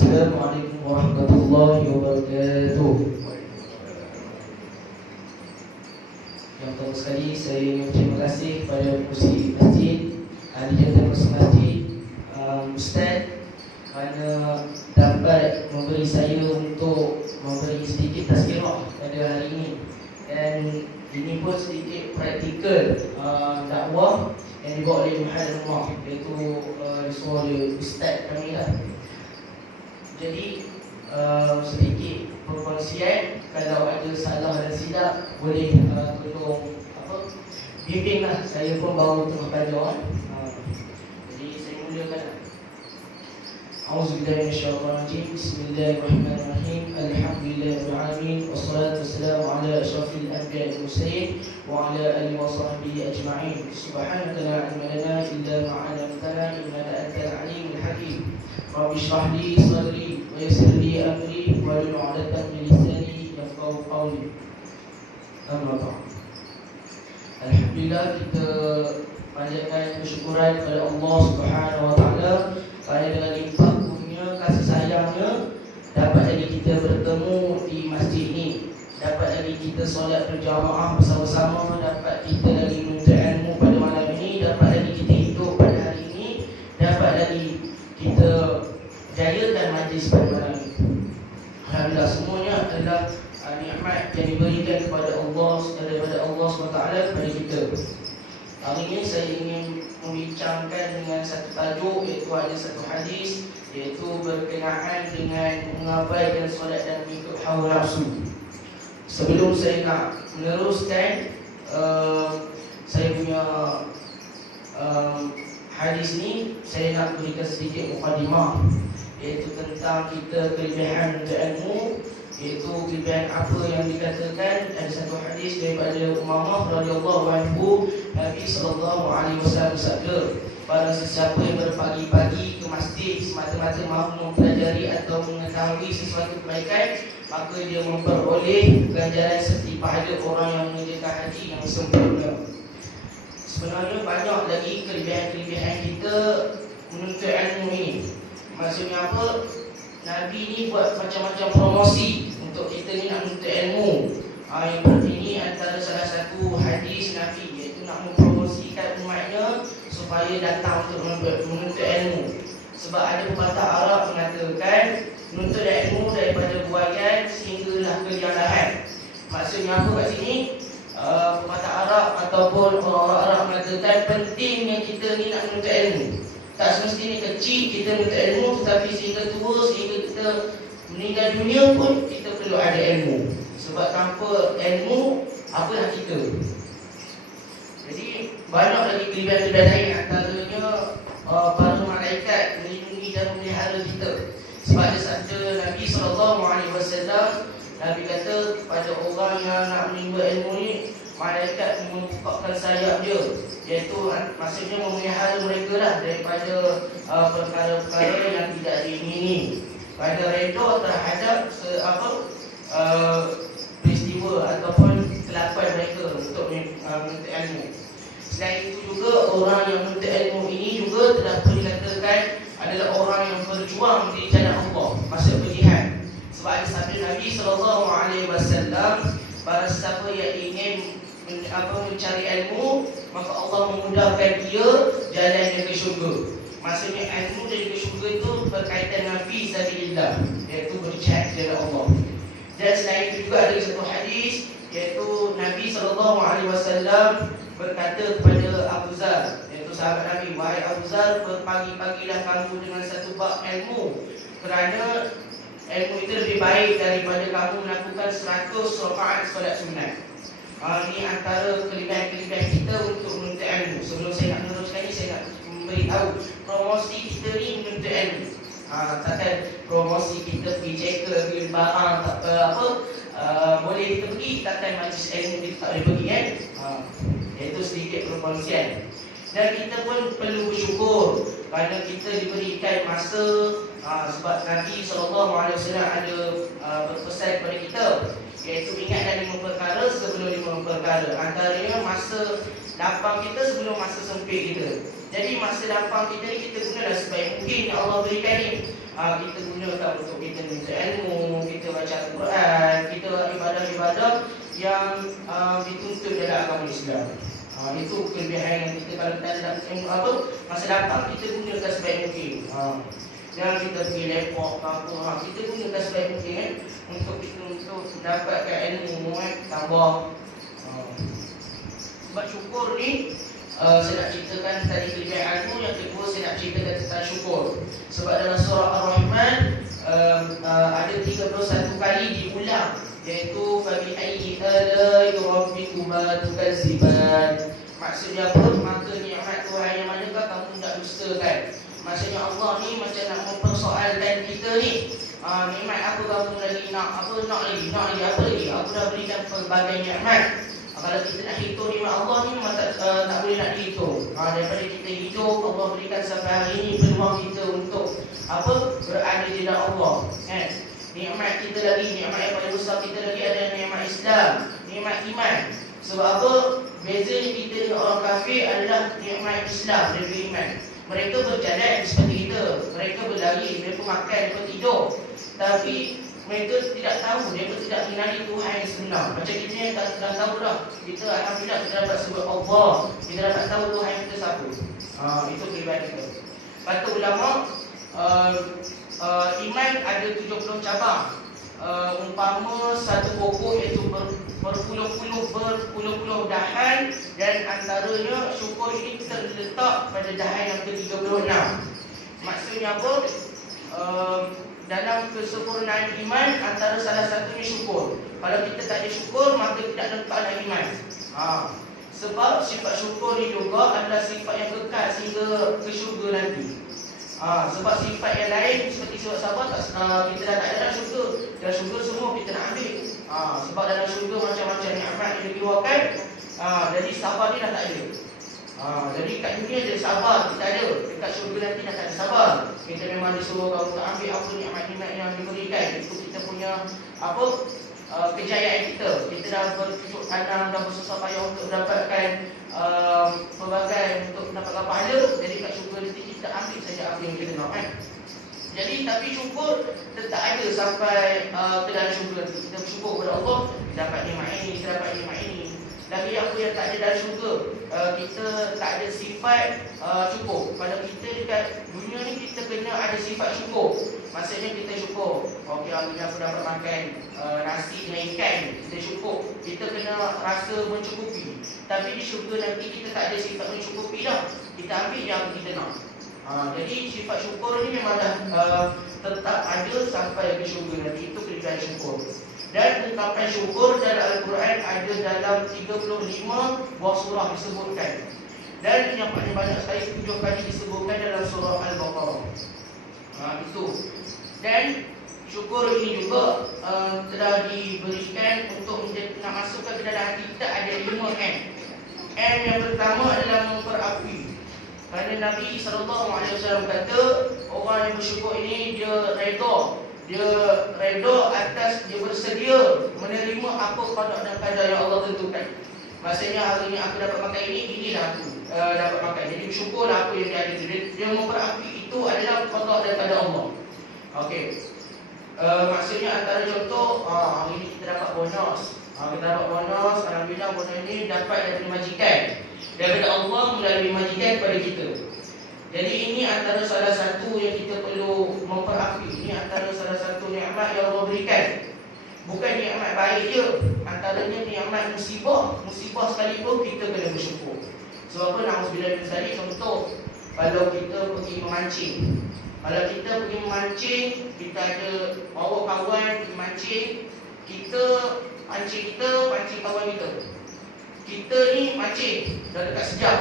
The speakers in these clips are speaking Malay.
Assalamualaikum warahmatullahi wabarakatuh. Yang pertama sekali saya ingin berterima kasih kepada pengurusi masjid, ahli jadual masjid, Ustaz, kerana dapat memberi saya untuk memberi sedikit tazkirah pada hari ini. Dan ini pun sedikit praktikal dakwah yang dibawa oleh Muhammad, iaitu suara Ustaz kami lah. Jadi sedikit perkongsian, kalau ada salah dan silap boleh tolong bimbinglah. Saya pun baru tengah belajar. Jadi saya mulakan. A'udzubillahi minasyaitonir rajim. Bismillahirrahmanirrahim. Alhamdulillahirabbil alamin wassalatu wassalamu ala asyrafil anbiya'i wal mursalin wa ala alihi wa sahbihi ajma'in. Subhanaka la ilma lana illa ma 'allamtana innaka antal alimul hakim. Rabbi shrah li sadri wa yassir li amri wahlul 'uqdatam min lisani yafqahu qawli. Amma ba'd. Alhamdulillah, kita panjatkan kesyukuran kepada Allah Subhanahu wa taala kerana dengan limpah kurnia kasih sayangnya dapat lagi kita bertemu di masjid ini, dapat lagi kita solat berjamaah bersama-sama, dapat kita lagi menuntut ilmu pada malam ini, dapat lagi kita hidup pada hari ini, dapat lagi kita jayakan majlis pada malam ini. Alhamdulillah, semuanya adalah nikmat yang diberikan kepada Allah, daripada Allah SWT kepada kita. Hari ini saya ingin membincangkan dengan satu tajuk, iaitu ada satu hadis, iaitu berkenaan dengan mengabaikan solat dan mengikut hawa nafsu. Sebelum saya nak meneruskan saya punya hadis ni, saya nak berikan sedikit mukadimah, iaitu tentang kita kelebihan untuk ilmu, iaitu kelebihan apa yang dikatakan. Ada satu hadis daripada Umamah radhiyallahu anhu, Nabi sallallahu alaihi wasallam bersabda, barang sesiapa yang berpagi-pagi ke masjid semata-mata mahu mempelajari atau mengetahui sesuatu kebaikan, maka dia memperoleh ganjaran seperti pahala orang yang mengerjakan haji yang sempurna. Sebenarnya banyak lagi kelebihan-kelebihan kita menuntut ilmu ini. Maksudnya apa? Nabi ni buat macam-macam promosi untuk kita ni nak menuntut ilmu. Yang ini antara salah satu hadis Nabi, iaitu nak mempromosikan umatnya supaya datang untuk menuntut ilmu. Sebab ada pepatah Arab mengatakan, menuntut ilmu daripada buayan sehinggalah ke liang lahat. Maksudnya apa kat sini? Pepatah Arab ataupun orang-orang Arab mengatakan pentingnya kita ni nak menuntut ilmu. Tak semestinya kecil kita menuntut ilmu, tetapi sehingga tua, sehingga kita meninggal dunia pun kita perlu ada ilmu. Sebab tanpa ilmu, apalah kita. Jadi banyak lagi kelebihan-kelebihan lain, antaranya para malaikat melindungi dan memelihara kita. Sebab ada sabda Nabi SAW, Nabi kata kepada orang yang nak menimba ilmu ni, malaikat membukakkan sayap dia, iaitu maksudnya memelihara mereka lah daripada perkara-perkara yang tidak diingini, pada redha terhadap peristiwa ataupun kelakuan mereka untuk menuntut ilmu. Selain itu juga, orang yang menuntut ilmu ini juga telah dikatakan adalah orang yang berjuang di jalan Allah, maksud berjihad. Sebab ada sabda Nabi SAW, barang siapa yang ingin mencari ilmu, maka Allah memudahkan dia jalan ke syurga. Maksudnya ilmu dari ke syurga itu berkaitan dengan fi sabilillah, iaitu berjihad di jalan Allah. Dan selain itu juga ada satu hadis, iaitu Nabi SAW berkata kepada Abu Zar, iaitu sahabat Nabi, wahai Abu Zar, berpagi-pagilah kamu dengan satu bab ilmu, kerana ilmu itu lebih baik daripada kamu melakukan 100 rakaat solat sunat. Ini antara kelebihan-kelebihan kita untuk menuntut ilmu. Sebelum saya nak meneruskan ini, saya nak memberitahu promosi kita ni menuntut ilmu. Takkan promosi kita pergi checker, pergi barang, boleh kita pergi, takkan majlis ilmu kita tak boleh pergi kan. Itu sedikit perkongsian. Dan kita pun perlu bersyukur kerana kita diberikan masa, sebab Nabi SAW ada berpesan kepada kita, iaitu ingatlah 5 perkara sebelum 5 perkara. Antaranya masa lapang kita sebelum masa sempit kita. Jadi masa lapang kita ni kita gunalah sebaik mungkin yang Allah berikan ni. Kita gunakan untuk kita minta ilmu, kita baca Al-Quran, kita ibadah-ibadah yang dituntut dalam agama Islam. Itu kelebihan yang kita kalau kita ada masa lapang kita gunakan sebaik mungkin. Jangan kita pergi lepok ke apa, kita gunakan sebaik mungkin untuk kita untuk dapatkan ilmu tambah. Sebab syukur ni saya nak ceritakan tadi kelebihan ilmu. Yang kedua saya nak ceritakan tentang syukur. Sebab dalam surah Ar-Rahman ada 31 kali diulang, iaitu fabi ayyi ala'i rabbikuma tukadziban. Maksudnya apa? Maka nikmat Tuhan yang manakah kamu hendak dustakan. Maksudnya Allah ni macam nak mempersoalkan kita ni. Nikmat apa kamu lagi nak? Apa nak lagi? Nak lagi apa lagi? Aku dah berikan pelbagai nikmat. Kalau kita nak hitung nikmat Allah ni memang tak boleh nak dihitung. Daripada kita hidup, Allah berikan sampai hari ini peluang kita untuk apa? Berada di dalam Allah. Nikmat kita lagi, nikmat yang paling besar kita lagi adalah nikmat Islam, nikmat iman. Sebab apa? Bezanya kita dengan orang kafir adalah nikmat Islam dan iman. Mereka berjalan seperti kita, mereka berlari, mereka makan, mereka tidur. Tapi mereka tidak tahu, mereka tidak mengenali Tuhan yang sebenar. Macam kita yang dah tahu dah. Kita alhamdulillah kita dapat sebut Allah, kita dapat tahu Tuhan kita siapa. Itu kelebihan kita. Kata ulama, iman ada 70 cabang. Umpama satu pokok iaitu berpuluh-puluh dahan, dan antaranya syukur ini terletak pada dahan yang ke-36. Maksudnya apa? Dalam kesempurnaan iman antara salah satunya syukur. Kalau kita tak ada syukur, maka tidak letaklah iman. Sebab sifat syukur ni juga adalah sifat yang kekal sehingga ke syurga nanti. Sebab sifat yang lain seperti sifat sabar kita dah tak ada dalam syurga. Dalam syurga semua kita nak ambil. Sebab dalam syurga macam-macam nikmat yang dikeluarkan. Jadi sabar ni dah tak ada. Jadi kat dunia ada sabar, kita ada. Dekat syurga nanti dah tak ada sabar. Kita memang disuruh kamu tak ambil apa nikmat-nikmat yang diberikan. Itu kita punya apa? Kejayaan kita. Kita dah bercucuk tanam, dah bersusah payah untuk mendapatkan pelbagai untuk mendapatkan pahala. Jadi kat syurga nanti kita ambil saja apa yang kita nak. Jadi tapi syukur tetap ada sampai ke dalam syurga. Kita bersyukur kepada Allah, kita dapat nikmat ini, kita dapat nikmat ini. Lagi apa yang tak ada dalam syurga, kita tak ada sifat cukup. Kalau kita dekat dunia ni, kita kena ada sifat cukup. Maksudnya kita syukur, okey, alhamdulillah aku dapat makan nasi dengan ikan, kita syukur. Kita kena rasa mencukupi. Tapi di syurga nanti kita tak ada sifat mencukupi dah. Kita ambil yang kita nak. Jadi sifat syukur ni memang dah tetap ada sampai ke syurga nanti. Itu kelebihan syukur. Dan ungkapan syukur dalam Al-Quran ada dalam 35 buah surah disebutkan. Dan yang paling banyak sekali 7 kali disebutkan dalam surah Al-Baqarah. Itu. Dan syukur ini juga telah diberikan untuk nak masukkan ke dalam hati kita ada 5 M. M yang pertama adalah memperapi. Kerana Nabi SAW kata orang yang bersyukur ini dia redha. Dia redha atas, dia bersedia menerima apa qada dan qadar yang Allah tentukan. Maksudnya hari ini aku dapat makan inilah aku dapat makan. Jadi bersyukurlah apa yang dia ada. Dia memperapi itu adalah qada dan qadar Allah. Okey. Maksudnya antara contoh, hari ini kita dapat bonus. Kita dapat bonus, alhamdulillah bonus ini dapat daripada majikan. Daripada Allah melalui majikan kepada kita. Jadi ini antara salah satu yang kita perlu memperapi. Ini antara salah satu nikmat yang Allah berikan. Bukan nikmat baik je, antaranya nikmat musibah. Musibah sekalipun kita kena bersyukur. Sebab apa? Na'udzubillah min dzalik. Contoh, kalau kita pergi memancing. Kalau kita pergi memancing, kita ada bawa kawan pergi mancing. Kita pancing kawan kita. Kita ni mancing dah dekat sejam.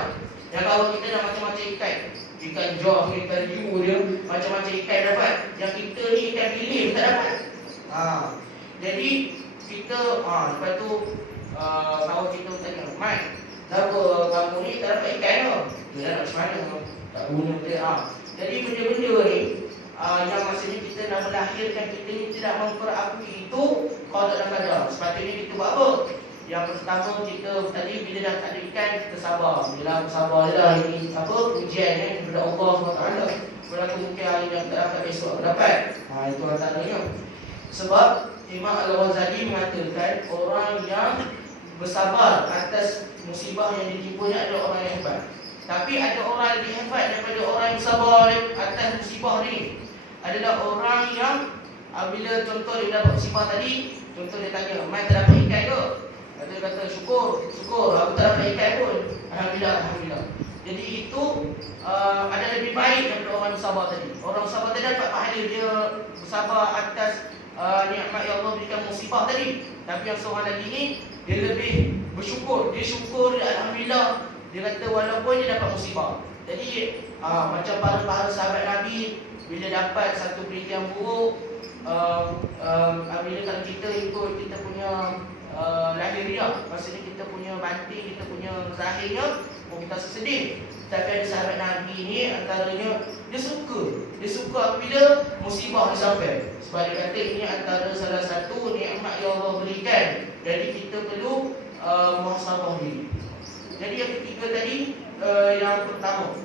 Dan kawan kita dah macam-macam ikan. Ikan jauh, ikan ju dia, macam-macam ikan dapat. Yang kita ni ikan bilik tak dapat. Jadi kita lepas tu kawan kita tanya, "Mat, kenapa kamu ni tak dapat ikan ke?" Dia nak macam mana? Tak guna dia. Jadi benda-benda ni yang maksudnya kita nak melahirkan kita ni tidak memperapi itu qada dan qadar. Sepatutnya kita buat apa? Yang pertama, kita tadi bila dah tak ada ikan, kita sabar. Bila sabar dah, ini ujian ni daripada Allah SWT. Berlaku mungkin hari yang tak dapat, esok aku dapat. Itu antaranya. Sebab Imam Al-Ghazali mengatakan orang yang bersabar atas musibah yang ditimpanya adalah orang yang hebat. Tapi ada orang lebih hebat daripada orang yang bersabar atas musibah ni. Adalah orang yang bila contoh dia dapat musibah tadi, contoh dia tanya, "Mai tak dapat ikan ke?" Dia kata, syukur, aku tak dapat ikan pun. Alhamdulillah. Jadi itu ada lebih baik daripada orang bersabar tadi. Orang bersabar tadi dapat pahala, dia bersabar atas nikmat yang Allah berikan musibah tadi. Tapi yang seorang lagi ni, dia lebih bersyukur. Dia syukur, alhamdulillah. Dia kata walaupun dia dapat musibah. Jadi macam para sahabat Nabi, bila dapat satu berita yang buruk, bila kalau kita ikut kita punya lahiriah, maksudnya kita punya batin, kita punya zahirnya, kita sedih. Tapi ada sahabat Nabi ni, antaranya dia suka apabila musibah dia sampai. Sebab dia kata ini antara salah satu nikmat yang Allah berikan. Jadi kita perlu muhasabah diri. Jadi yang ketiga tadi, yang pertama.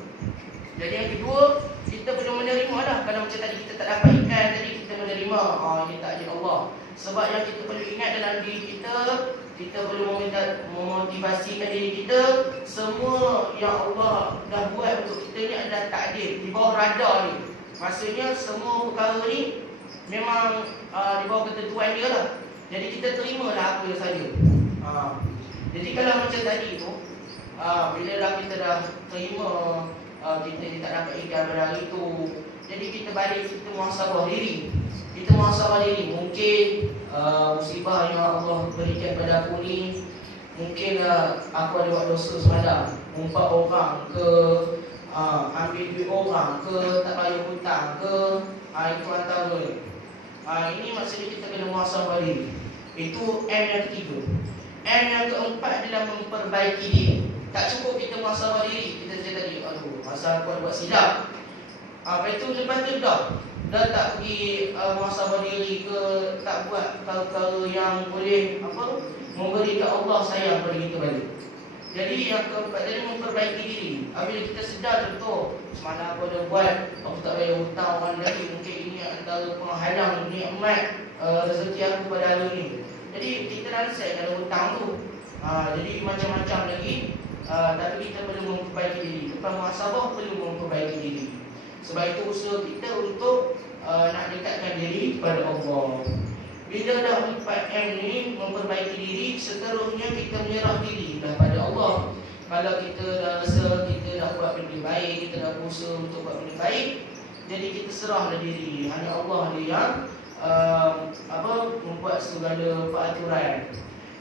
Jadi yang kedua, kita perlu menerima lah. Kalau macam tadi kita tak dapat ikan, tadi kita menerima, ini takdir Allah. Sebab yang kita perlu ingat dalam diri kita perlu memotivasikan diri kita, semua yang Allah dah buat untuk kita ni adalah takdir, di bawah radar ni. Maksudnya semua perkara ni memang di bawah ketentuan dia lah. Jadi kita terimalah apa saja. Jadi kalau macam tadi tu, bila dah kita dah terima kita tak dapat ikan pada hari tu, jadi kita balik, kita muhasabah diri. Mungkin musibah yang Allah berikan pada aku ni, mungkin aku ada buat dosa semalam, umpat orang ke, ambil duit orang ke, tak bayar hutang ke, itu antara ni. Ini maksudnya kita kena muhasabah diri. Itu M yang ketiga. M yang keempat adalah memperbaiki diri. Tak cukup kita muhasabah diri, kita cakap tadi, masa aku buat silap. Lepas tu dah tak pergi muhasabah diri ke, tak buat perkara-perkara yang boleh memberikan Allah sayang pada kita balik. Jadi yang keempat tadi memperbaiki diri. Bila kita sedar, contoh semalam aku ada buat, aku tak bayar hutang orang lagi, mungkin ini antara penghalang nikmat rezeki aku pada hari ni. Jadi kita dah selesai kalau hutang tu. Jadi macam-macam lagi. Tapi kita perlu memperbaiki diri. Lepas muhasabah perlu memperbaiki diri. Sebab itu usaha kita untuk nak dekatkan diri kepada Allah. Bila dah 4M ni memperbaiki diri, seterusnya kita menyerah diri kepada Allah. Kalau kita dah rasa kita dah buat benda baik, kita dah berusaha untuk buat benda baik, jadi kita serahlah diri. Hanya Allah dia yang membuat segala peraturan.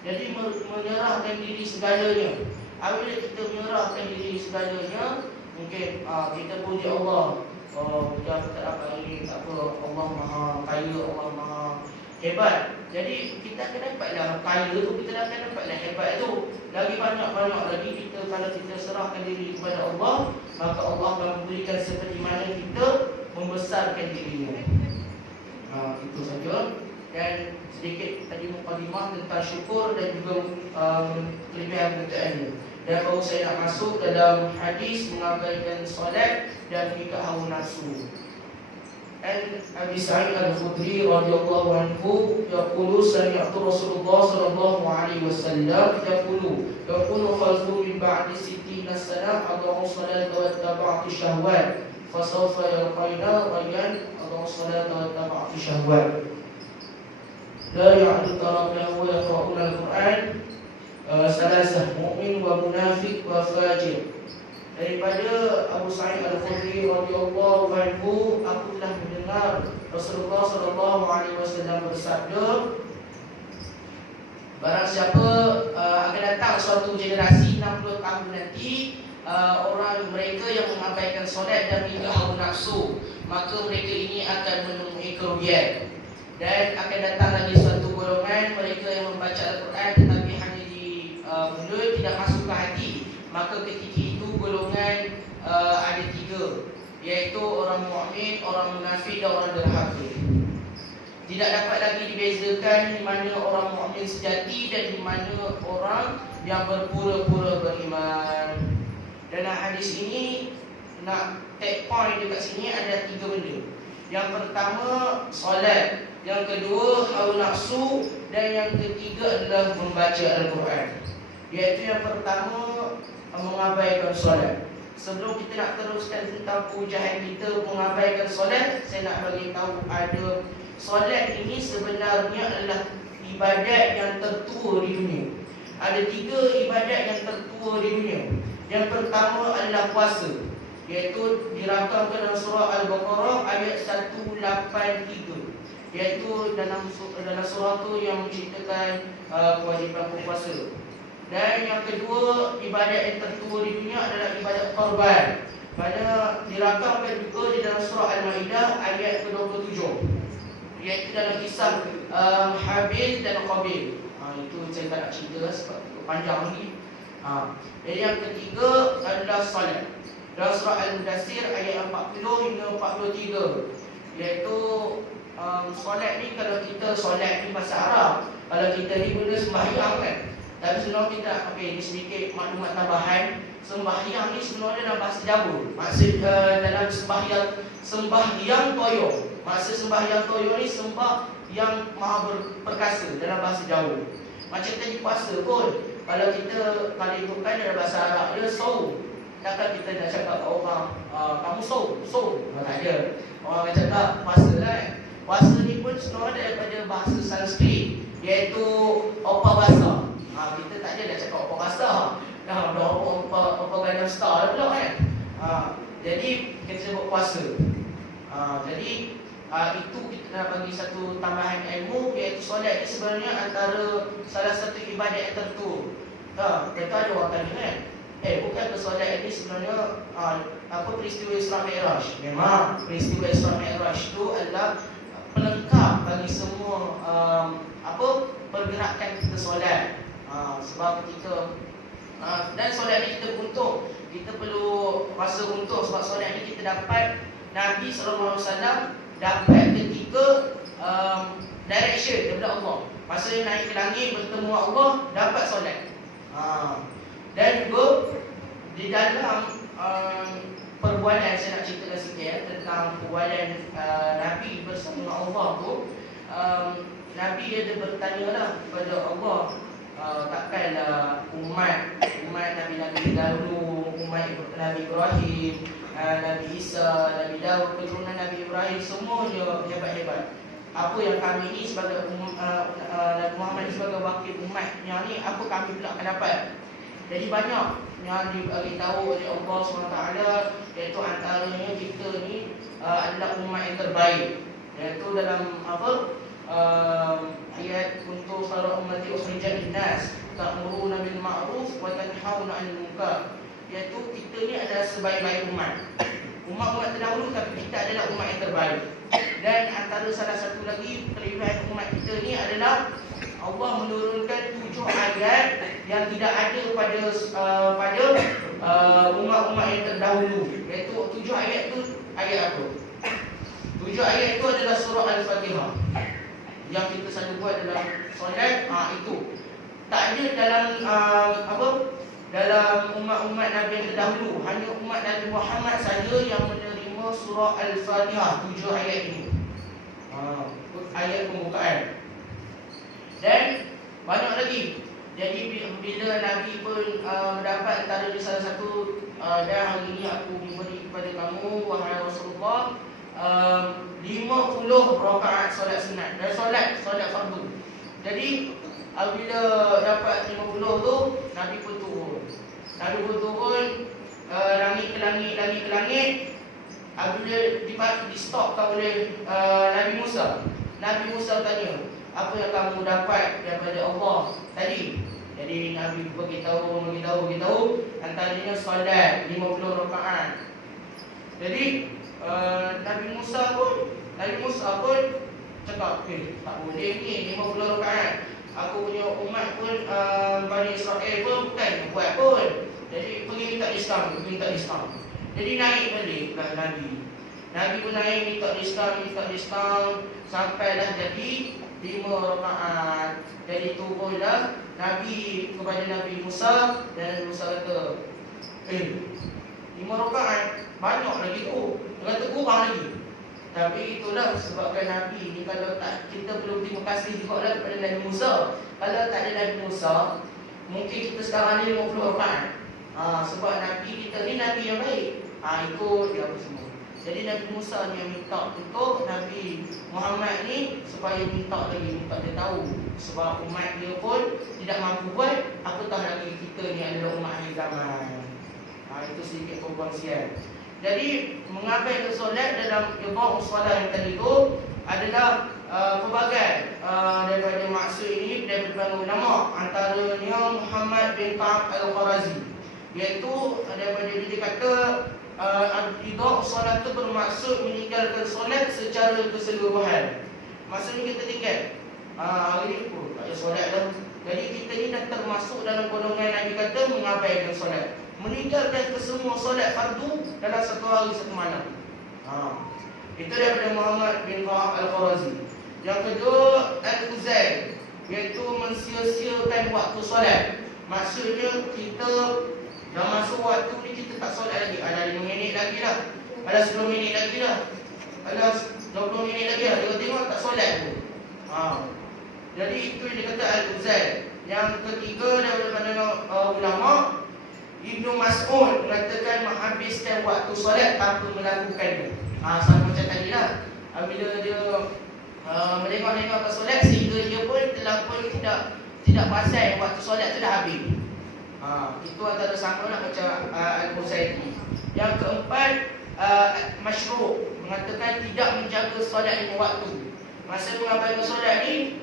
Jadi menyerahkan diri segalanya. Apabila kita menyerahkan diri segalanya, mungkin kita puji Allah. Dia tak dapat ini, tak apa, Allah Maha Kaya, Allah Maha Hebat. Jadi kita akan dapatlah kaya tu, kita akan dapatlah hebat tu. Lagi banyak-banyak lagi kita, kalau kita serahkan diri kepada Allah, maka Allah akan memberikan seperti mana kita membesarkan dirinya. Itu saja. Dan sedikit tadi mukadimah tentang syukur dan juga kelebihan keutamaan. Dan baru saya nak masuk dalam hadis mengabaikan solat dan mengikat hawa nafsu. And Abi Sa'id Al-Khudri radhiyallahu anhu yaqulu sami'tu Rasulullah sallallahu alaihi wasallam yaqulu khalfu min ba'di 60 sanah adaa'u salata wa taba'tu syahwat fa sawfa yalqaina ghayyan adaa'u salata wa taba'tu syahwat la ya'lamu tarablahu wa yaqra'una al-Qur'an salasah mu'min wa munafiq wa fajir. Daripada Abu Sa'id Al-Khudri radhiyallahu anhu, aku telah mendengar Rasulullah sallallahu alaihi wasallam bersabda, barang siapa akan datang suatu generasi 60 tahun nanti, orang mereka yang mengabaikan solat dan mengikat hawa nafsu, maka mereka ini akan menemui kerugian. Dan akan datang lagi suatu golongan mereka yang membaca Al-Quran tetapi hanya di mulut, tidak masuk ke hati. Maka ketika itu golongan ada 3, iaitu orang mukmin, orang munafik dan orang derhaka. Tidak dapat lagi dibezakan di mana orang mukmin sejati dan di mana orang yang berpura-pura beriman. Dan hadis ini nak take point dekat sini ada 3 benda. Yang pertama solat, yang kedua hawa nafsu, dan yang ketiga adalah membaca Al-Quran. Iaitu yang pertama mengabaikan solat. Sebelum kita nak teruskan tentang pujian kita mengabaikan solat, saya nak bagi tahu ada solat ini sebenarnya adalah ibadat yang tertua di dunia. Ada 3 ibadat yang tertua di dunia. Yang pertama adalah puasa, iaitu dirakamkan dalam surah Al-Baqarah ayat 183. Iaitu dalam surah tu yang menceritakan kewajipan berpuasa. Dan yang kedua, ibadat yang tertua di dunia adalah ibadat korban. Pada dirakamkan juga di dalam surah Al-Maidah ayat ke-27. Iaitu dalam kisah Habil dan Qabil. Itu saya tak nak cerita sebab panjang ni. Jadi yang ketiga adalah solat. Dalam surah Al-Mudassir ayat 40 hingga 43. Iaitu solat ni, kalau kita solat ni bahasa Arab, kalau kita ni guna sembahyang kan. Tapi sebenarnya kita, ni sedikit maklumat tambahan. Sembahyang ni sebenarnya dalam bahasa Jawa. Maksud dalam sembahyang toyo. Maksud sembahyang toyo ni sembah yang maha perkasa dalam bahasa Jawa. Macam tadi puasa pun, kalau ikutkan dalam bahasa Arab dia saum. Takkan kita nak cakap orang kamu saum. Tak ada. Orang akan cakap puasa lah. Puasa ni pun sebenarnya daripada bahasa Sanskrit, iaitu opa basah. Kita tak ada nak cakap opa basah. Dah opa Gangnam Style pula kan. Jadi kita sebut puasa. Jadi itu kita nak bagi satu tambahan ilmu, iaitu solat ni sebenarnya antara salah satu ibadat yang tertua. Mereka ada orang tanya kan, bukan ke solat ini sebenarnya peristiwa Isra Mi'raj? Memang peristiwa Isra Mi'raj itu adalah pelengkap bagi semua pergerakan kita solat. Sebab ketika dan solat ni kita beruntung, kita perlu rasa untung sebab solat ni kita dapat Nabi SAW dapat ketika direction daripada Allah. Masa dia naik ke langit bertemu Allah, dapat solat. Dan juga di dalam perbualan, saya nak ceritakan sikit tentang perbualan Nabi bersama Allah tu. Nabi dia bertanya lah kepada Allah, takkanlah umat Nabi dahulu, umat Nabi Ibrahim, Nabi Isa, Nabi Daud, keturunan Nabi Ibrahim, semuanya hebat-hebat. Apa yang kami ni sebagai Nabi Muhammad ni sebagai wakil umatnya ni, apa kami pula akan dapat? Jadi banyak yang diberitahu oleh Allah SWT, iaitu antaranya kita ni adalah umat yang terbaik. Iaitu dalam ayat untuk para ummati ukhrijat linnas ta'muruna bil ma'ruf wa tanhauna 'anil munkar. Iaitu kita ni adalah sebaik-baik umat. Umat-umat terdahulu, tapi kita adalah umat yang terbaik. Dan antara salah satu lagi kelebihan umat kita ni adalah Allah menurunkan 7 ayat yang tidak ada pada umat-umat yang terdahulu. Iaitu 7 ayat tu ayat apa? 7 ayat itu adalah surah Al-Fatihah yang kita selalu buat dalam solat. Itu tak ada dalam dalam umat-umat Nabi yang terdahulu. Hanya umat Nabi Muhammad saja yang menerima surah Al-Fatihah, 7 ayat ini. Ayat pembukaan. Dan banyak lagi. Jadi bila Nabi pun mendapat antara salah satu, dan hari ini aku memberi kepada kamu wahai Rasulullah 50 rakaat solat sunat dan solat fardu. Jadi bila dapat 50 tu, Nabi pun turun. Langit ke langit. Bila di-stopkan oleh Nabi Musa. Nabi Musa tanya, apa yang kamu dapat daripada Allah tadi? Jadi Nabi beritahu antaranya solat 50 rakaat. Jadi Nabi Musa pun cakap, tak boleh ni 50 rakaat. Aku punya umat pun Bani Israel pun bukan buat pun. Jadi pergi minta Islam. Jadi naik balik Nabi. Nabi pun naik minta diskon sampailah jadi 5 rakaat. Jadi turunlah Nabi kepada Nabi Musa, dan Nabi Musa kata, 5 rakaat banyak lagi tu. Dia kata kurang lagi. Tapi itulah sebabkan Nabi ni, kalau tak, kita perlu terima kasih juga lah kepada Nabi Musa. Kalau tak ada Nabi Musa, mungkin kita sekarang ni 50 rakaat. Sebab Nabi kita ni Nabi yang baik. Ikut dia apa semua. Jadi Nabi Musa ni yang minta untuk Nabi Muhammad ni supaya minta dia tahu. Sebab umat dia pun tidak mampu buat, apatah lagi kita ni adalah umat akhir zaman. Itu sedikit perkongsian. Jadi mengabaikan solat dalam ibadah solat yang tadi itu adalah pelbagai daripada maksud ini daripada ulama, antaranya Muhammad bin Ka'ab al-Kharazi, iaitu daripada dia kata ibadah solat itu bermaksud meninggalkan solat secara keseluruhan. Maksudnya kita tinggal hari ni tak ada solat dah. Jadi kita ni dah termasuk dalam golongan Nabi kata mengabaikan solat, meninggalkan kesemua solat fardu dalam satu hari satu malam. Itu daripada Muhammad bin Ka'ab al-Kharazi. Yang kedua, Al-Uzair, iaitu mensia-siakan waktu solat. Maksudnya kita dah masuk waktu ni kita tak solat lagi. Ada 5 minit lagi lah, ada 10 minit lagi lah, ada 20 minit lagi lah. Dia tengok tak solat pun. Jadi itu yang dia kata Al-Uzair. Yang ketiga daripada ulama, Ibnu Mas'ud mengatakan menghabiskan waktu solat tanpa melakukannya. Sama macam tadi lah, bila dia menengok-nengok ke solat sehingga dia pun terlampau tidak pasal waktu solat tu dah habis. Itu antara sama lah macam Al-Uzair ni. Yang keempat, Masyru' mengatakan tidak menjaga solat lima waktu. Masa mengabaikan solat ni,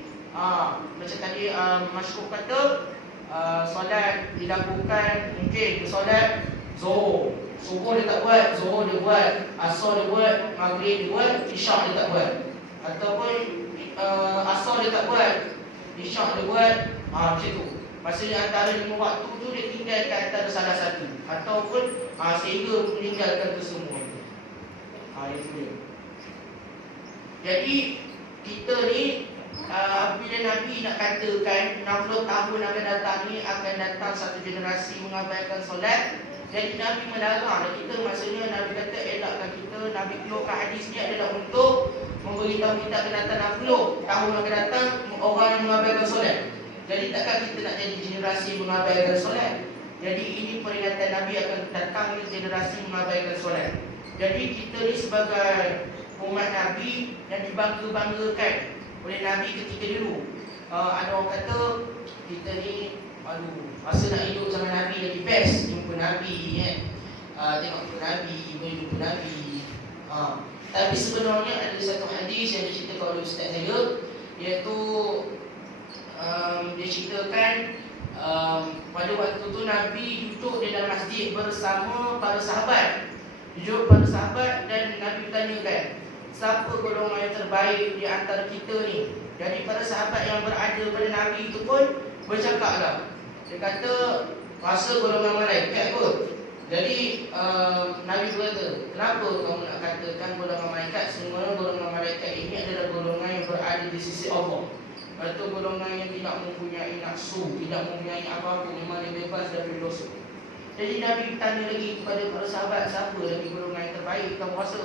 macam tadi Masyru' kata solat dilakukan, mungkin solat Zuhur, subuh dia tak buat, Zuhur dia buat, Asar dia buat, Maghrib dia buat, Isyak dia tak buat. Ataupun Asar dia tak buat, Isyak dia buat, macam tu. Maksudnya antara 5 waktu tu dia tinggalkan antara salah satu, ataupun sehingga meninggalkan kesemua. Itu dia. Jadi kita ni bila Nabi nak katakan 60 tahun akan datang ni akan datang satu generasi mengabaikan solat, jadi Nabi melarang kita. Maksudnya Nabi kata elakkan kita. Nabi keluarkan hadis ni adalah untuk memberitahu kita akan datang 60 tahun akan datang orang yang mengabaikan solat. Jadi takkan kita nak jadi generasi mengabaikan solat. Jadi ini peringatan Nabi akan datangnya generasi mengabaikan solat. Jadi kita ni sebagai umat Nabi yang dibangga-banggakan oleh Nabi ketika dulu. Ada orang kata kita ni masa nak hidup zaman Nabi lagi best, jumpa Nabi kan. Tengok jumpa Nabi, jumpa Nabi. Tapi sebenarnya ada satu hadis yang diceritakan oleh ustaz saya, iaitu dia ceritakan pada waktu tu Nabi duduk di dalam masjid bersama para sahabat. Duduk para sahabat dan Nabi bertanyakan, siapa golongan yang terbaik di antara kita ni? Jadi para sahabat yang berada pada Nabi itu pun bercakaplah. Dia kata rasa golongan malaikat kot. Jadi Nabi berkata, kenapa kamu nak katakan golongan malaikat? Sebenarnya golongan malaikat ini adalah golongan yang berada di sisi Allah. Itu golongan yang tidak mempunyai nafsu, tidak mempunyai apa-apa, memang dia bebas dari dosa. Jadi Nabi bertanya lagi kepada para sahabat, siapa lagi golongan yang terbaik kamu rasa?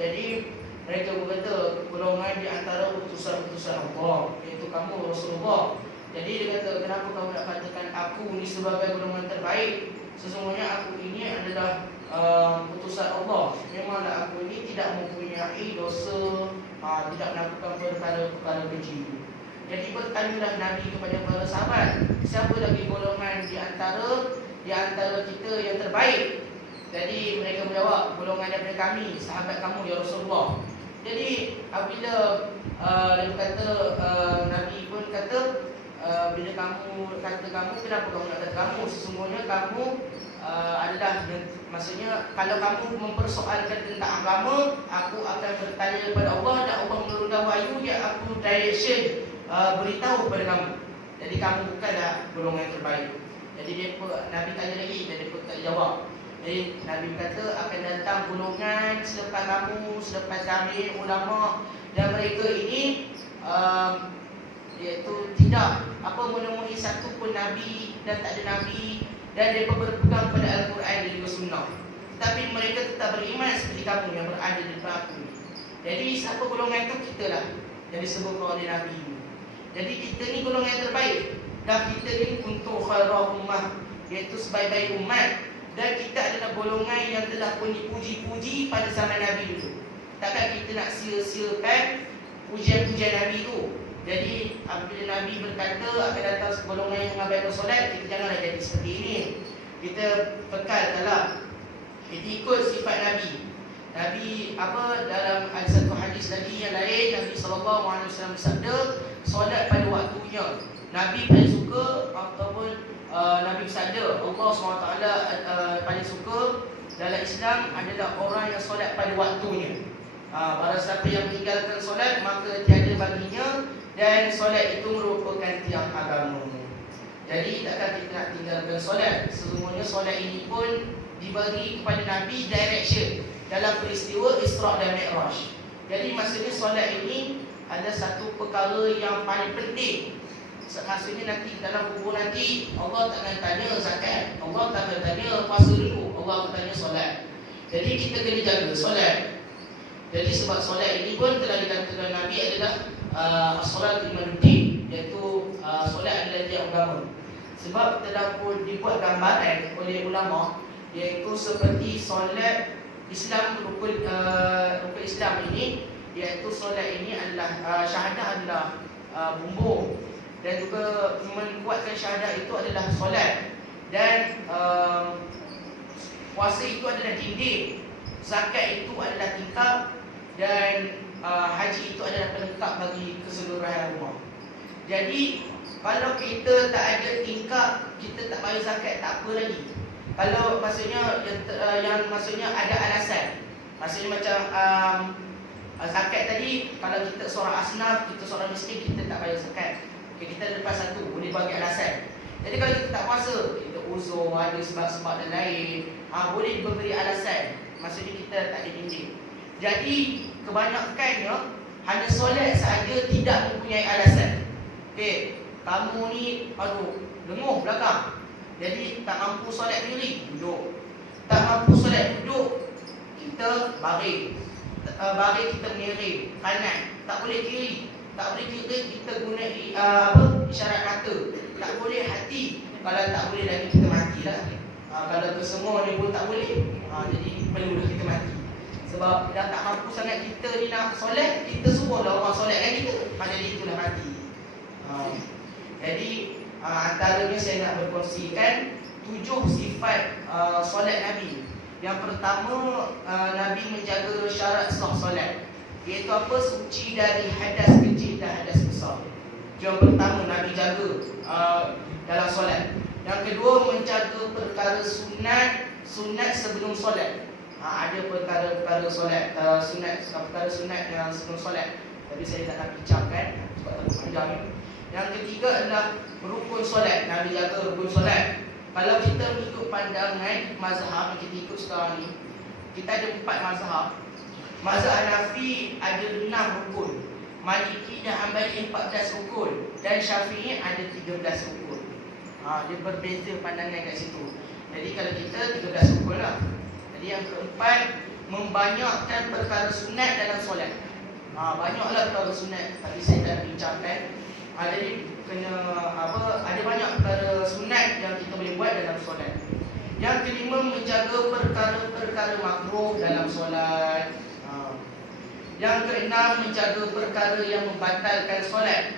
Jadi mereka berkata golongan di antara utusan-utusan Allah, iaitu kamu Rasulullah. Jadi dia kata, kenapa kamu nak katakan aku ni sebagai golongan terbaik? Sesungguhnya aku ini adalah utusan Allah. Memanglah aku ini tidak mempunyai dosa, tidak melakukan perkara-perkara keji. Jadi bertanyalah Nabi kepada para sahabat, siapa lagi golongan di antara kita yang terbaik? Jadi mereka menjawab, golongan daripada kami, sahabat kamu ya Rasulullah. Jadi apabila dia kata, Nabi pun kata, bila kamu kata kamu, kenapa kamu nak kata kamu? Sesungguhnya kamu adalah, maksudnya kalau kamu mempersoalkan tentang agama, aku akan bertanya kepada Allah dan Allah menurunkan wahyu yang aku direction beritahu kepada kamu. Jadi kamu bukanlah golongan yang terbaik. Jadi Nabi tanya lagi dan dia pun tak jawab. Nabi kata akan datang golongan selepas kamu, selepas kami ulama, dan mereka ini iaitu tidak menemui satu pun Nabi dan tak ada Nabi, dan mereka berpegang pada Al-Quran dan juga Sunnah. Tetapi mereka tetap beriman seperti kamu yang berada di depan aku. Jadi siapa golongan itu? Kita lah yang disebut oleh Nabi. Jadi kita ni golongan yang terbaik, dan kita ni untuk khairah ummah, iaitu sebaik-baik umat. Dan kita adalah golongan yang telah pun dipuji-puji pada zaman Nabi dulu. Takkan kita nak sia-siakan pujian-pujian Nabi itu. Jadi apabila Nabi berkata akan datang golongan yang mengabaikan solat, kita janganlah jadi seperti ini. Kita kekalkanlah, kita ikut sifat Nabi. Nabi dalam ada satu hadis lagi yang lain, Nabi SAW bersabda, solat pada waktunya. Nabi paling suka Nabi bersabda, Allah SWT paling suka dalam Islam adalah orang yang solat pada waktunya. Barang siapa yang meninggalkan solat, maka tiada baginya, dan solat itu merupakan tiang agama. Jadi takkan kita nak tinggalkan solat. Sesungguhnya solat ini pun diberi kepada Nabi direction dalam peristiwa Isra' dan Mi'raj. Jadi maksudnya solat ini adalah satu perkara yang paling penting. Maksudnya nanti dalam kubur nanti Allah tak akan tanya zakat, Allah tak akan tanya puasa dulu, Allah akan tanya solat. Jadi kita kena jaga solat. Jadi sebab solat ini pun telah dikatakan Nabi adalah solat imanuddin, iaitu solat adalah tiang agama. Sebab telah pun dibuat gambaran oleh ulama, iaitu seperti solat Islam, rukun Islam ini, iaitu solat ini adalah syahadah adalah bumbung, dan juga menguatkan syahadah itu adalah solat, dan puasa itu adalah dinding, zakat itu adalah tingkap, dan haji itu adalah pelengkap bagi keseluruhan rumah. Jadi kalau kita tak ada tingkap, kita tak bayar zakat, tak apa lagi. Kalau maksudnya yang maksudnya ada alasan, maksudnya macam zakat tadi, kalau kita seorang asnaf, kita seorang miskin, kita tak bayar zakat. Okay, kita lepas satu, boleh bagi alasan. Jadi kalau kita tak puasa, kita uzur, ada sebab-sebab dan lain, boleh memberi alasan. Maksudnya kita tak ada dinding. Jadi kebanyakannya hanya solat sahaja tidak mempunyai alasan. Okay, kamu ni lenguh belakang, jadi tak mampu solat diri, duduk. Tak mampu solat duduk, kita baring. Baring kita miring kanan, tak boleh kiri. Tak boleh kiri, kita guna isyarat mata. Tak boleh hati. Kalau tak boleh lagi, kita matilah. Kalau kesemua ni pun tak boleh, jadi perlulah kita mati. Sebab dah tak mampu sangat kita ni nak solat, kita suruhlah orang solat kan kita, pada itulah mati. Jadi antaranya saya nak berkongsikan 7 sifat solat Nabi. Yang pertama, Nabi menjaga syarat sah solat, iaitu suci dari hadas kecil dan hadas besar. Yang pertama Nabi jaga dalam solat. Yang kedua, menjaga perkara sunat sebelum solat. Ada perkara solat perkara sunat yang sebelum solat, tapi saya tak nak bincangkan sebab terlalu panjang. Yang ketiga adalah rukun solat. Nabi jaga rukun solat. Kalau kita mengikut pandangan mazhab yang kita ikut sekarang ni, kita ada 4 mazhab. Mazhab Hanafi ada 6 rukun, Maliki dan Hambali 14 rukun, dan Syafi'i ada 13 rukun. Dia berbeza pandangan kat situ. Jadi kalau kita 13 rukun lah. Jadi yang keempat, membanyakkan perkara sunat dalam solat. Banyaklah perkara sunat, tapi saya dah bincangkan. Jadi kena ada banyak perkara sunat yang kita boleh buat dalam solat. Yang kelima, menjaga perkara-perkara makruh dalam solat. Yang keenam, menjaga perkara yang membatalkan solat.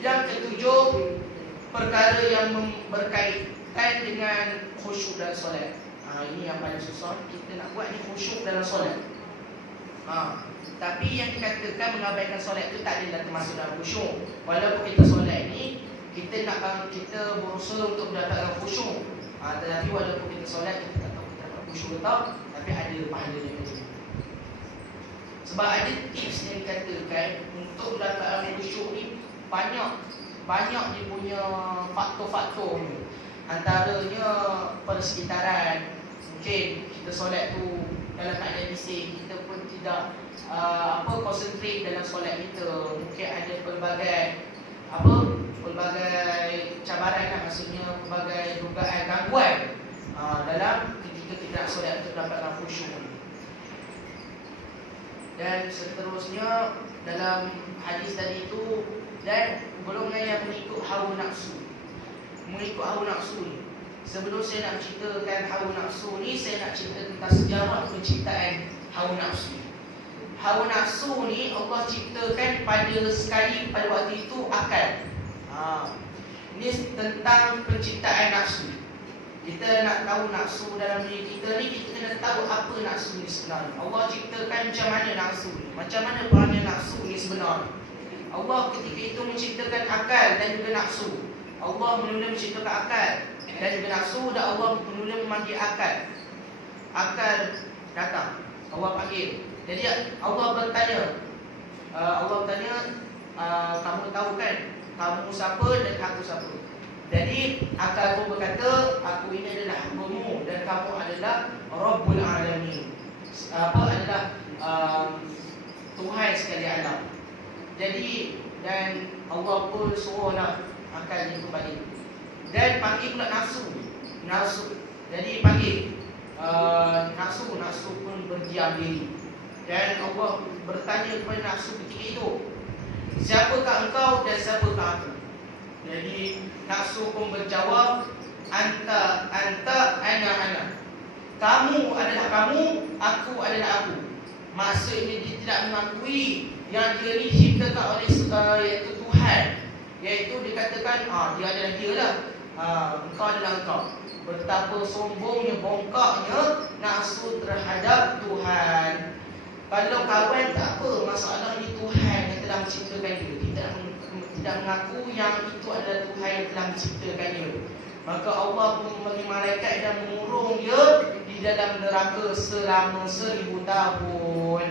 Yang ketujuh, perkara yang berkaitan dengan khusyuk dalam solat. Ini yang paling susah, kita nak buat ni khusyuk dalam solat. Tapi yang dikatakan mengabaikan solat itu tak adalah termasuk dalam khusyuk. Walaupun kita solat ni, kita berusaha untuk mendapatkan khusyuk. Tetapi walaupun kita solat, kita tak tahu kita dapat khusyuk atau, tapi ada pahalanya juga. Sebab ada tips yang dikatakan untuk mendapatkan khusyuk ni, banyak dia punya faktor-faktor ni. Antaranya persekitaran. Mungkin mungkin kita solat tu dalam keadaan bising, kita pun tidak konsentrate dalam solat kita. Mungkin ada pelbagai cabaran lah, maksudnya pelbagai dugaan gangguan dalam ketika kita nak solat untuk dapatkan khusyuk. Dan seterusnya dalam hadis tadi itu, dan golongan yang mengikut hawa nafsu. Mengikut hawa nafsu ni, sebelum saya nak ceritakan hawa nafsu ni, saya nak cerita tentang sejarah penciptaan hawa nafsu. Hawa nafsu ni Allah ciptakan pada waktu itu akal. Ini tentang penciptaan nafsu. Kita nak tahu nafsu dalam diri kita ni, kita kena tahu apa nafsu ni sebenarnya. Allah ciptakan macam mana nafsu ni, macam mana perannya nafsu ni sebenarnya. Allah ketika itu menciptakan akal dan juga nafsu. Allah mula-mula menciptakan akal dan juga nafsu, dan Allah mula memanggil akal. Akal datang, Allah panggil. Jadi Allah bertanya, kamu tahu kan kamu siapa dan aku siapa? Jadi akal pun berkata, aku ini adalah hambamu dan kamu adalah Rabbul Alamin. Adalah Tuhan sekalian alam. Jadi, dan Allah pun suruhlah akal ini kembali. Dan panggil pula nafsu. Jadi panggil nafsu pun berdiam diri. Dan Allah bertanya kepada nafsu ketika itu, siapakah engkau dan siapakah aku? Jadi nafsu pun berjawab, anta, ana. Kamu adalah kamu, aku adalah aku. Maksudnya dia tidak mengakui yang dia ni diciptakan oleh iaitu Tuhan. Iaitu dikatakan dia adalah dia lah, engkau adalah engkau. Betapa sombongnya, bongkaknya nafsu terhadap Tuhan. Kalau kawan tak apa, masalahnya Tuhan yang telah menciptakan dia. Tidak mengaku yang itu adalah Tuhan yang telah menciptakannya. Maka Allah pun memanggil malaikat dan mengurung dia di dalam neraka selama 1000 tahun.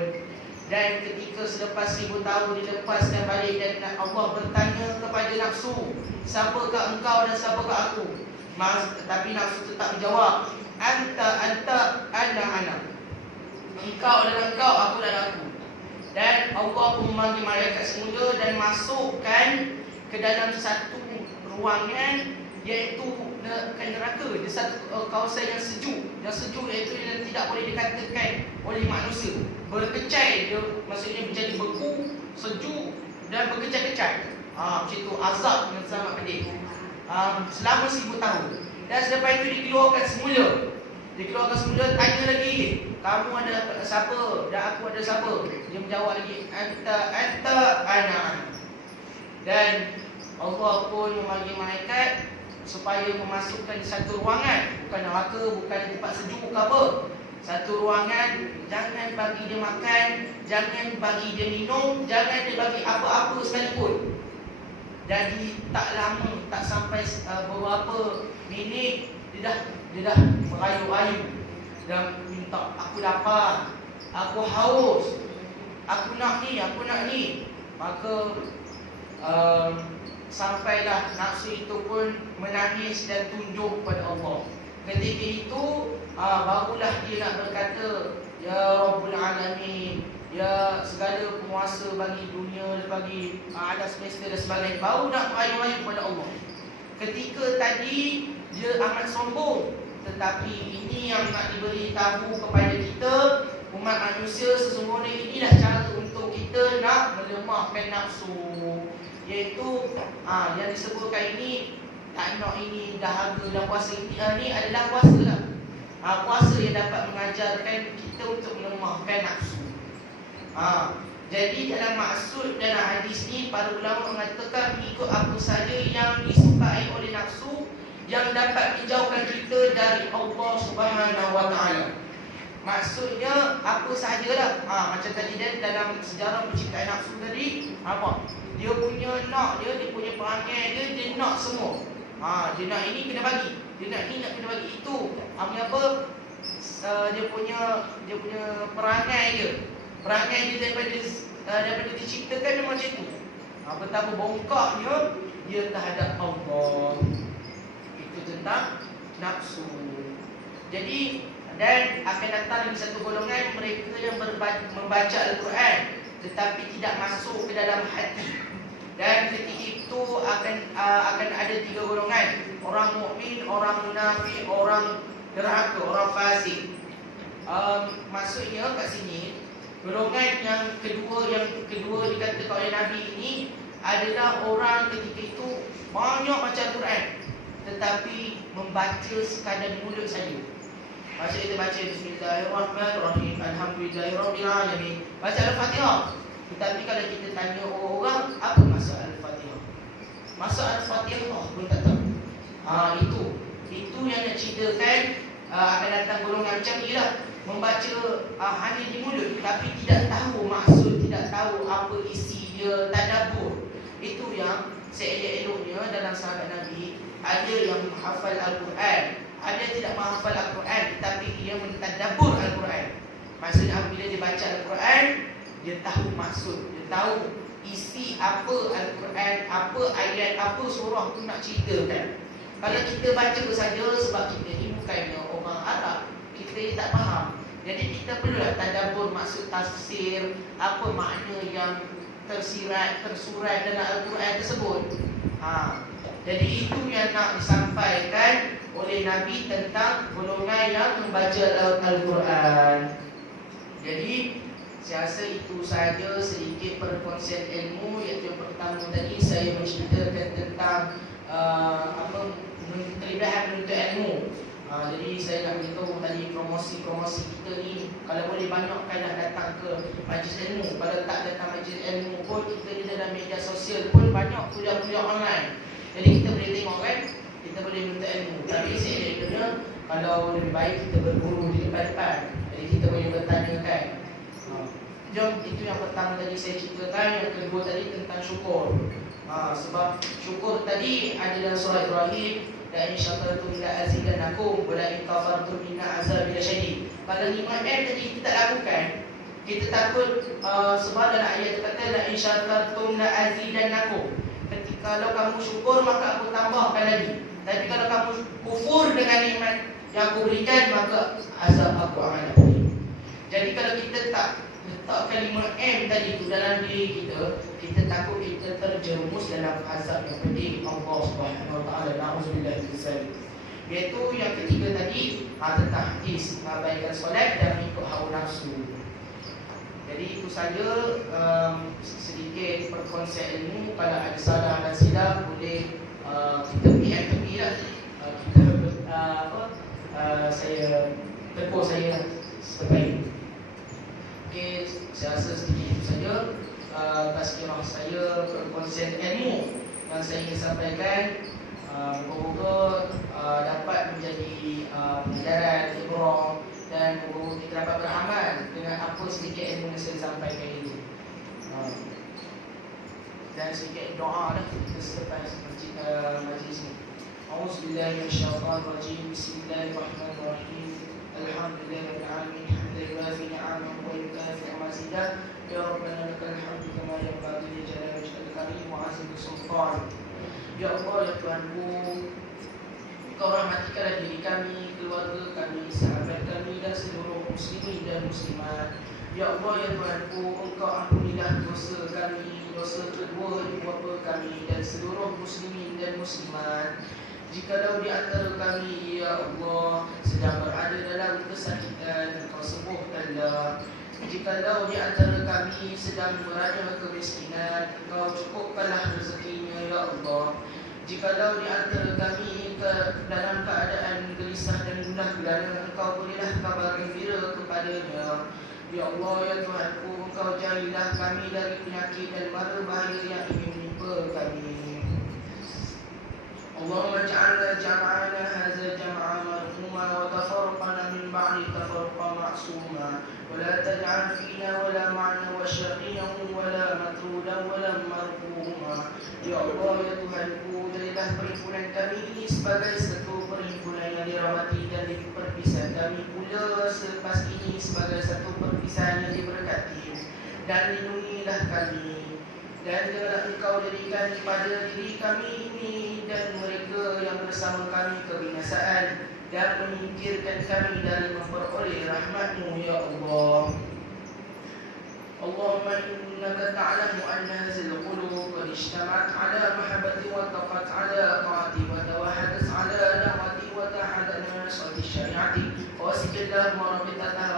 Dan ketika selepas 1000 tahun dilepaskan balik, dan Allah bertanya kepada nafsu, siapakah engkau dan siapakah aku? Tapi nafsu tetap menjawab, anta, ana. Engkau adalah engkau, aku adalah aku. Dan Allah pun memanggil malaikat semula dan masukkan ke dalam satu ruangan, iaitu neraka, di satu kawasan yang sejuk. Yang sejuk iaitu yang tidak boleh dikatakan oleh manusia. Berkecai dia, maksudnya menjadi beku, sejuk dan berkecai-kecai. Macam itu azab yang sangat pedih. Selama 1000 tahun. Dan selepas itu dikeluarkan semula. Tanya lagi, kamu ada siapa dan aku ada siapa? Dia menjawab lagi, anta, ana. Dan Allah pun memanggil malaikat supaya memasukkan satu ruangan, bukan neraka, bukan tempat sejuk ke apa. Satu ruangan, jangan bagi dia makan, jangan bagi dia minum, jangan dia bagi apa-apa sekalipun. Jadi tak lama, tak sampai beberapa minit, dia dah merayu-rayu dan minta, aku lapar, aku haus, aku nak ni. Maka sampailah nafsu itu pun menangis dan tunduk pada Allah. Ketika itu barulah dia nak berkata, ya Rabbul Alamin, ya segala penguasa bagi dunia, bagi alam semesta dan sebagainya, baru nak merayu-rayu kepada Allah. Ketika tadi dia amat sombong, tetapi ini yang nak diberitahu kepada kita umat manusia, sesungguhnya inilah cara untuk kita nak melemahkan nafsu. Iaitu yang disebutkan ini, tak nak ini, dahaga dan puasa ini adalah puasa lah. Puasa yang dapat mengajarkan kita untuk melemahkan nafsu. Jadi dalam maksud dalam hadis ni, para ulama mengatakan ikut apa saja yang disukai oleh nafsu yang dapat menjauhkan kita dari Allah Subhanahu Wa Taala. Maksudnya apa sahajalah. Macam tadi dan dalam sejarah penciptaan nafsu tadi, apa? Dia punya nak dia punya perangai dia nak semua. Dia nak ini kena bagi, dia nak ni nak kena bagi itu. Apa? Dia punya perangai dia. Perangai dia daripada diciptakan dia macam itu. Betapa bongkaknya dia terhadap Allah. Itu tentang nafsu. Jadi Dan akan datang lagi satu golongan mereka yang membaca Al-Quran tetapi tidak masuk ke dalam hati. Dan ketika itu akan ada 3 golongan: orang mukmin, orang munafik, orang derhaka, orang fasik. Maksudnya kat sini, golongan yang kedua dikatakan oleh Nabi ini adalah orang ketika itu banyak baca Al-Quran tetapi membaca sekadar di mulut saja. Maksud kita baca Bismillahirrahmanirrahim, Alhamdulillahirabbil alamin, baca Al-Fatihah. Tetapi kalau kita tanya orang apa maksud Al-Fatihah, maksud Al-Fatihah pun tak tahu. Itu yang nak ceritakan akan datang golongan macam ni lah, membaca hanya di mulut tapi tidak tahu maksud, tidak tahu apa isi dia, tadabbur. Itu yang seelok-eloknya dalam sahabat Nabi, ada yang menghafal Al-Quran, ada yang tidak menghafal Al-Quran tapi dia mentadabbur Al-Quran. Maksudnya apabila dia baca Al-Quran, dia tahu maksud, dia tahu isi apa Al-Quran, apa ayat, apa surah tu nak ceritakan. Kalau kita baca saja, sebab kita ni bukannya orang Arab, kita tak faham. Jadi kita perlulah tadabbur maksud tafsir, apa makna yang tersurat dalam Al-Quran tersebut. Jadi itu yang nak disampaikan oleh Nabi tentang golongan yang membaca Al-Quran. Jadi saya rasa itu sahaja sedikit perkongsian ilmu. Iaitu yang pertama tadi saya menceritakan tentang kelebihan menuntut ilmu. Jadi saya nak beritahu tadi promosi kita ni, kalau boleh banyakkanlah datang ke majlis ilmu. Kalau tak datang majlis ilmu pun, kita di dalam media sosial pun banyak kuliah-kuliah online. Jadi kita boleh tengok kan, kita boleh menuntut ilmu. Tapi seeloknya kalau lebih baik kita berguru di depan-depan, jadi kita boleh bertanya kan. Jom, itu yang pertama tadi saya ceritakan. Yang kedua tadi tentang syukur. Sebab syukur tadi ada dalam surah Ibrahim, la in syakartum la azidannakum wa la in kafartum inna azabi lasyadid. Kalau 5M tadi kita tak lakukan, kita takut sebab dalam ayat kata la in syakartum la azidannakum. Kalau kamu syukur maka aku tambahkan lagi. Tapi kalau kamu kufur dengan nikmat yang aku berikan, maka azab aku akan pedih. Jadi kalau kita tak letakkan 5M tadi itu dalam diri kita, kita takut kita terjerumus dalam azab yang pedih Allah Subhanahu Wa Taala. Nauzubillah min dzalik. Iaitu yang ketiga tadi tentang hadis, mengabaikan solat dan mengikut hawa nafsu. Jadi itu saja sedikit perkongsian ilmu. Kalau ada salah dan silap boleh kita PM lah. Saya tegur saya sebaik. Okey, saya rasa sedikit itu saja tazkirah saya, perkongsian ilmu yang saya ingin sampaikan. Moga-moga dapat menjadi pelajaran, ibrah, dan moga-moga kita dapat beramal dengan apa sedikit ilmu yang saya sampaikan itu. Dan sedikit doa lah kita selepas majlis ini. A'udzubillahi minasyaitanirrajim. Bismillahirrahmanirrahim. Alhamdulillahirabbil alamin. Hamdan yuwafi ni'amahu wa yukafi mazidah. Ya Rabbana lakal hamdu kama yanbaghi li jalali wajhikal karim wa 'azimi sultan. Ya Allah, ya Tuhanku, Engkau rahmatikanlah diri kami, keluarga kami, sahabat kami dan seluruh muslimin dan muslimat. Ya Allah, ya Tuhanku, Engkau ampunilah dosa kami, dosa kedua ibu bapa kami dan seluruh muslimin dan muslimat. Jikalau di antara kami, ya Allah, sedang berada dalam kesakitan, Engkau sembuhkanlah. Jikalau di antara kami sedang berada kemiskinan, Engkau cukupkanlah rezekinya, ya Allah. Jikalau di antara kami dalam keadaan gelisah dan gundah gulana, Engkau berilah kabar gembira kepadanya. Ya Allah, ya Tuhanku, Engkau jauhilah kami dari penyakit dan mara bahaya yang ingin menimpa kami. Allahumma ja'alna jam'ana hadza jam'an marhuma wa tafarraqana min ba'di tafarruqan ma'suma wa la taj'al fina wa la ma'na wa syaqiyan wa la matrudan wa la marhuma. Ya Allah, ya Tuhanku, jadilah perhimpunan kami ini sebagai satu perhimpunan yang dirahmati dan perpisahan kami pula selepas ini sebagai satu perpisahan yang diberkati. Dan lindungilah kami, dan janganlah Engkau jadikan pada diri kami ini dan mereka yang bersama kami kebinasaan, dan menyingkirkan kami dari memperoleh rahmat-Mu ya Allah. اللهم إنك تعلم أن هذه القلوب قد اجتمعت على محبتي واتقت على طاعتي وتوحدت على نعمتي وتحدت نصرة الشريعة واسق اللهم رابطتها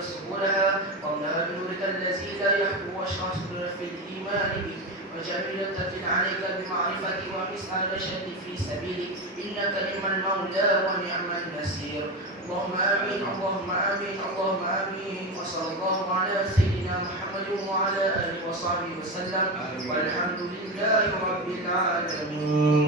وسبلها واملأها بنورك الذي لا يخفو واشرح صدرك في الإيمان به وجميل التقين عليك بمعرفتي ومسعى الرشد في سبيلك إنك نعم المولى ونعم النصير. اللهم آمين اللهم آمين اللهم آمين وصلى الله على سيدنا محمد وعلى آله وصحبه وسلم والحمد لله رب العالمين.